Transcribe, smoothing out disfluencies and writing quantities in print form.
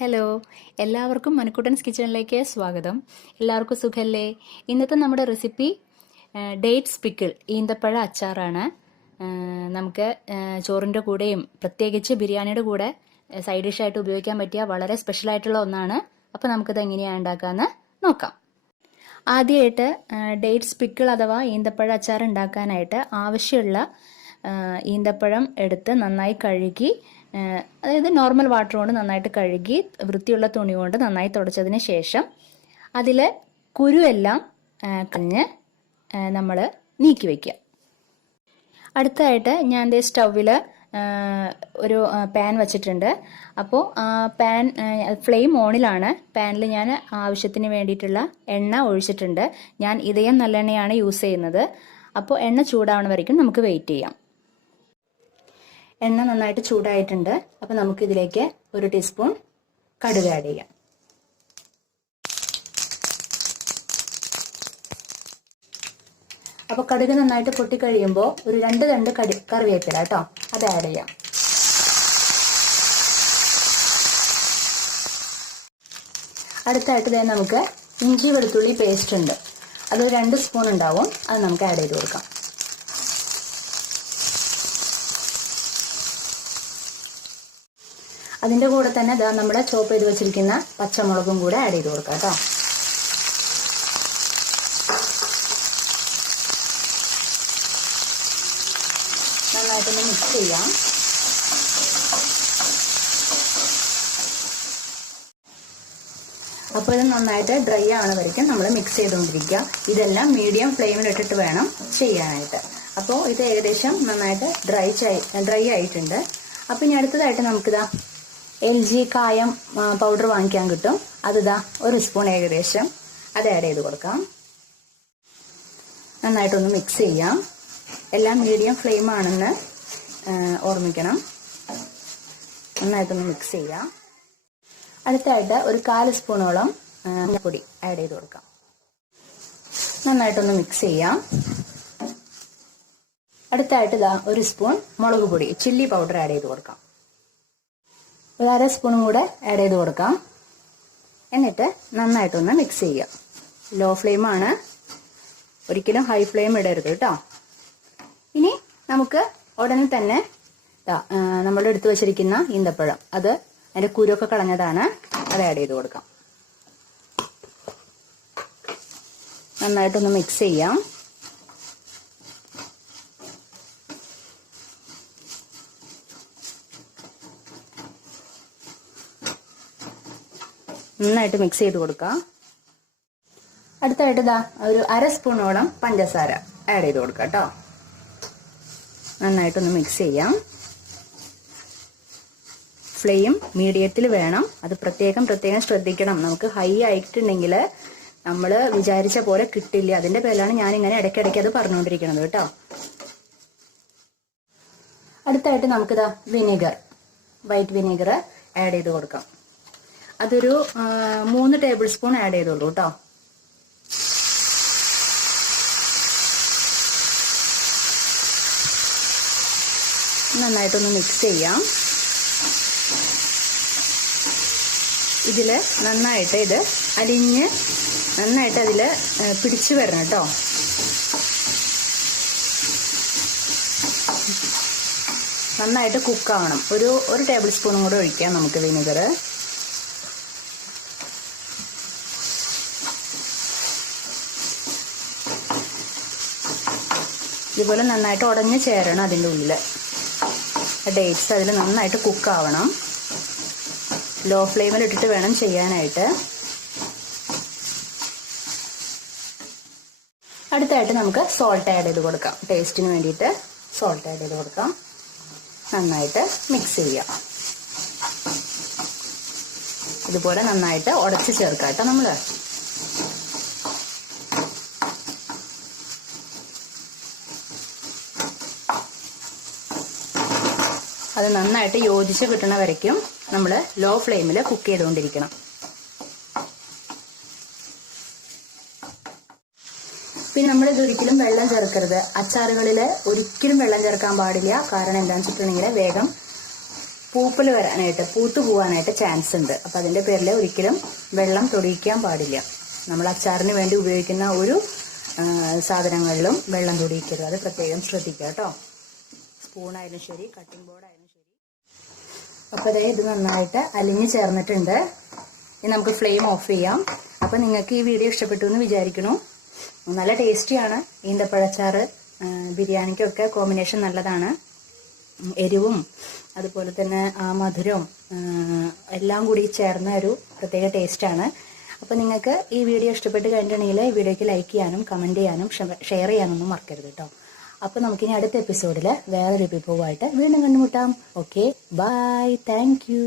Hello, എല്ലാവർക്കും മണിക്കുട്ടൻസ് കിച്ചണിലേക്ക് സ്വാഗതം. എല്ലാവർക്കും സുഖല്ലേ? ഇന്നത്തെ നമ്മുടെ റെസിപ്പി ഡേറ്റ്സ് പിക്കിൾ ഈന്തപ്പഴ അച്ചാറാണ്. നമുക്ക് ചോറിൻ്റെ കൂടെയും പ്രത്യേകിച്ച് ബിരിയാണിയുടെ കൂടെ സൈഡ് ഡിഷായിട്ട് ഉപയോഗിക്കാൻ പറ്റിയ വളരെ സ്പെഷ്യലായിട്ടുള്ള ഒന്നാണ്. അപ്പോൾ നമുക്കിത് എങ്ങനെയാണ് ഉണ്ടാക്കാമെന്ന് നോക്കാം. ആദ്യമായിട്ട് ഡേറ്റ്സ് പിക്കിൾ അഥവാ ഈന്തപ്പഴ അച്ചാർ ഉണ്ടാക്കാനായിട്ട് ആവശ്യമുള്ള ഈന്തപ്പഴം എടുത്ത് നന്നായി കഴുകി, അതായത് നോർമൽ വാട്ടർ കൊണ്ട് നന്നായിട്ട് കഴുകി വൃത്തിയുള്ള തുണി കൊണ്ട് നന്നായി തുടച്ചതിന് ശേഷം അതിൽ കുരുവെല്ലാം കളഞ്ഞ് നമ്മൾ നീക്കി വയ്ക്കുക. അടുത്തതായിട്ട് ഞാൻ ദേ സ്റ്റൗവിൽ ഒരു പാൻ വച്ചിട്ടുണ്ട്. അപ്പോൾ പാൻ ഫ്ലെയിം ഓണിലാണ്. പാനിൽ ഞാൻ ആവശ്യത്തിന് വേണ്ടിയിട്ടുള്ള എണ്ണ ഒഴിച്ചിട്ടുണ്ട്. ഞാൻ ഇതയം നല്ലെണ്ണയാണ് യൂസ് ചെയ്യുന്നത്. അപ്പോൾ എണ്ണ ചൂടാവണ വരയ്ക്കും നമുക്ക് വെയിറ്റ് ചെയ്യാം. എണ്ണ നന്നായിട്ട് ചൂടായിട്ടുണ്ട്. അപ്പോൾ നമുക്കിതിലേക്ക് 1 ടീസ്പൂൺ കടുക് ആഡ് ചെയ്യാം. അപ്പോൾ കടുക് നന്നായിട്ട് പൊട്ടിക്കഴിയുമ്പോൾ ഒരു 2 തണ്ട് കറിവേപ്പില കേട്ടോ, അത് ആഡ് ചെയ്യാം. അടുത്തായിട്ട് നമുക്ക് ഇഞ്ചി വെളുത്തുള്ളി പേസ്റ്റ് ഉണ്ട്, അത് 2 സ്പൂൺ ഉണ്ടാവും. അത് നമുക്ക് ആഡ് ചെയ്ത് കൊടുക്കാം. അതിൻ്റെ കൂടെ തന്നെ നമ്മുടെ ചോപ്പ് ചെയ്ത് വെച്ചിരിക്കുന്ന പച്ചമുളകും കൂടെ ആഡ് ചെയ്ത് കൊടുക്കാം കേട്ടോ. നന്നായിട്ടൊന്ന് മിക്സ് ചെയ്യാം. അപ്പോൾ ഇത് നന്നായിട്ട് ഡ്രൈ ആവണ വരയ്ക്കും നമ്മൾ മിക്സ് ചെയ്തുകൊണ്ടിരിക്കുക. ഇതെല്ലാം മീഡിയം ഫ്ലെയിമിലിട്ടിട്ട് വേണം ചെയ്യാനായിട്ട്. അപ്പോൾ ഇത് ഏകദേശം നന്നായിട്ട് ഡ്രൈ ആയിട്ടുണ്ട്. അപ്പോൾ ഇനി അടുത്തതായിട്ട് നമുക്കിതാ LG കായം പൗഡർ വാങ്ങിക്കാൻ കിട്ടും. അതിതാ 1 സ്പൂൺ ഏകദേശം അത് ആഡ് ചെയ്ത് കൊടുക്കാം. നന്നായിട്ടൊന്ന് മിക്സ് ചെയ്യാം. എല്ലാം മീഡിയം ഫ്ലെയിം ആണെന്ന് ഓർമ്മിക്കണം. നന്നായിട്ടൊന്ന് മിക്സ് ചെയ്യാം. അടുത്തായിട്ട് ഒരു 1/4 സ്പൂണോളം മഞ്ഞൾപ്പൊടി ആഡ് ചെയ്ത് കൊടുക്കാം. നന്നായിട്ടൊന്ന് മിക്സ് ചെയ്യാം. അടുത്തായിട്ട് ഇതാ 1 സ്പൂൺ മുളക് പൊടി ചില്ലി പൗഡർ ആഡ് ചെയ്ത് കൊടുക്കാം. ഒരു 1/2 സ്പൂണും കൂടെ ആഡ് ചെയ്ത് കൊടുക്കാം. എന്നിട്ട് നന്നായിട്ടൊന്ന് മിക്സ് ചെയ്യാം. ലോ ഫ്ലെയിമാണ്, ഒരിക്കലും ഹൈ ഫ്ലെയിം ഇടരുത് കേട്ടോ. ഇനി നമുക്ക് ഉടനെ തന്നെ നമ്മൾ എടുത്തു വച്ചിരിക്കുന്ന ഈന്തപ്പഴം, അത് അതിൻ്റെ കുരുവൊക്കെ കളഞ്ഞതാണ്, അത് ആഡ് ചെയ്ത് കൊടുക്കാം. നന്നായിട്ടൊന്ന് മിക്സ് ചെയ്യാം. നന്നായിട്ട് മിക്സ് ചെയ്ത് കൊടുക്കാം. അടുത്തായിട്ട് ഒരു 1/2 സ്പൂണോളം പഞ്ചസാര ആഡ് ചെയ്ത് കൊടുക്കാം കേട്ടോ. നന്നായിട്ടൊന്ന് മിക്സ് ചെയ്യാം. ഫ്ലെയിം മീഡിയത്തിൽ വേണം, അത് പ്രത്യേകം ശ്രദ്ധിക്കണം. നമുക്ക് ഹൈ ആയിട്ടുണ്ടെങ്കിൽ നമ്മൾ വിചാരിച്ച പോലെ കിട്ടില്ല. അതിന്റെ പേരിലാണ് ഞാനിങ്ങനെ ഇടയ്ക്കിടയ്ക്ക് അത് പറഞ്ഞുകൊണ്ടിരിക്കുന്നത് കേട്ടോ. അടുത്തായിട്ട് നമുക്കിതാ വൈറ്റ് വിനീഗർ ആഡ് ചെയ്ത് കൊടുക്കാം. അതൊരു 3 ടേബിൾ സ്പൂൺ ആഡ് ചെയ്തോളൂ കേട്ടോ. നന്നായിട്ടൊന്ന് മിക്സ് ചെയ്യാം. ഇതിൽ നന്നായിട്ട് ഇത് അലിഞ്ഞ് നന്നായിട്ട് അതിൽ പിടിച്ചു വരണം കേട്ടോ. നന്നായിട്ട് കുക്കാവണം. ഒരു ടേബിൾ സ്പൂണും കൂടെ ഒഴിക്കാം നമുക്ക് വിനീഗർ. ഇതുപോലെ നന്നായിട്ട് ഉടഞ്ഞ് ചേരണം അതിൻ്റെ ഉള്ളിൽ. ഡേറ്റ്സ് അതിൽ നന്നായിട്ട് കുക്കാവണം. ലോ ഫ്ലെയിമിൽ ഇട്ടിട്ട് വേണം ചെയ്യാനായിട്ട്. അടുത്തായിട്ട് നമുക്ക് സോൾട്ട് ആഡ് ചെയ്ത് കൊടുക്കാം. ടേസ്റ്റിന് വേണ്ടിയിട്ട് സോൾട്ട് ആഡ് ചെയ്ത് കൊടുക്കാം. നന്നായിട്ട് മിക്സ് ചെയ്യാം. ഇതുപോലെ നന്നായിട്ട് ഉടച്ച് ചേർക്കാം കേട്ടോ നമ്മൾ. അത് നന്നായിട്ട് യോജിച്ച് കിട്ടണ വരയ്ക്കും നമ്മൾ ലോ ഫ്ലെയിമിൽ കുക്ക് ചെയ്തുകൊണ്ടിരിക്കണം. പിന്നെ നമ്മൾ ഇതൊരിക്കലും വെള്ളം ചേർക്കരുത്. അച്ചാറുകളിൽ ഒരിക്കലും വെള്ളം ചേർക്കാൻ പാടില്ല. കാരണം എന്താണെന്ന് വെച്ചിട്ടുണ്ടെങ്കിൽ വേഗം പൂപ്പൽ വരാനായിട്ട് പൂത്തു പോകാനായിട്ട് ചാൻസ് ഉണ്ട്. അപ്പം അതിൻ്റെ പേരിൽ ഒരിക്കലും വെള്ളം തൊടിയിക്കാൻ പാടില്ല. നമ്മൾ അച്ചാറിന് വേണ്ടി ഉപയോഗിക്കുന്ന ഒരു സാധനങ്ങളിലും വെള്ളം തൊടിയിക്കരുത്. അത് പ്രത്യേകം ശ്രദ്ധിക്കുക കേട്ടോ. സ്പൂണായാലും ശരി, കട്ടിംഗ് ബോർഡായാലും ശരി. അപ്പോൾ അതേ ഇത് നന്നായിട്ട് അലിഞ്ഞ് ചേർന്നിട്ടുണ്ട്. ഇനി നമുക്ക് ഫ്ലെയിം ഓഫ് ചെയ്യാം. അപ്പോൾ നിങ്ങൾക്ക് ഈ വീഡിയോ ഇഷ്ടപ്പെട്ടു എന്ന് വിചാരിക്കുന്നു. നല്ല ടേസ്റ്റിയാണ് ഈന്തപ്പഴച്ചാറ്. ബിരിയാണിക്കൊക്കെ കോമ്പിനേഷൻ നല്ലതാണ്. എരിവും അതുപോലെ തന്നെ ആ മധുരവും എല്ലാം കൂടി ചേർന്ന ഒരു പ്രത്യേക ടേസ്റ്റാണ്. അപ്പോൾ നിങ്ങൾക്ക് ഈ വീഡിയോ ഇഷ്ടപ്പെട്ട് കഴിഞ്ഞിട്ടുണ്ടെങ്കിൽ ഈ വീഡിയോയ്ക്ക് ലൈക്ക് ചെയ്യാനും കമൻറ്റ് ചെയ്യാനും ഷെയർ ചെയ്യാനൊന്നും മറക്കരുത് കേട്ടോ. അപ്പോൾ നമുക്കിനി അടുത്ത എപ്പിസോഡിൽ വേറൊരു വിഭവമായിട്ട് വീണ്ടും കണ്ടുമുട്ടാം. Okay, bye, thank U.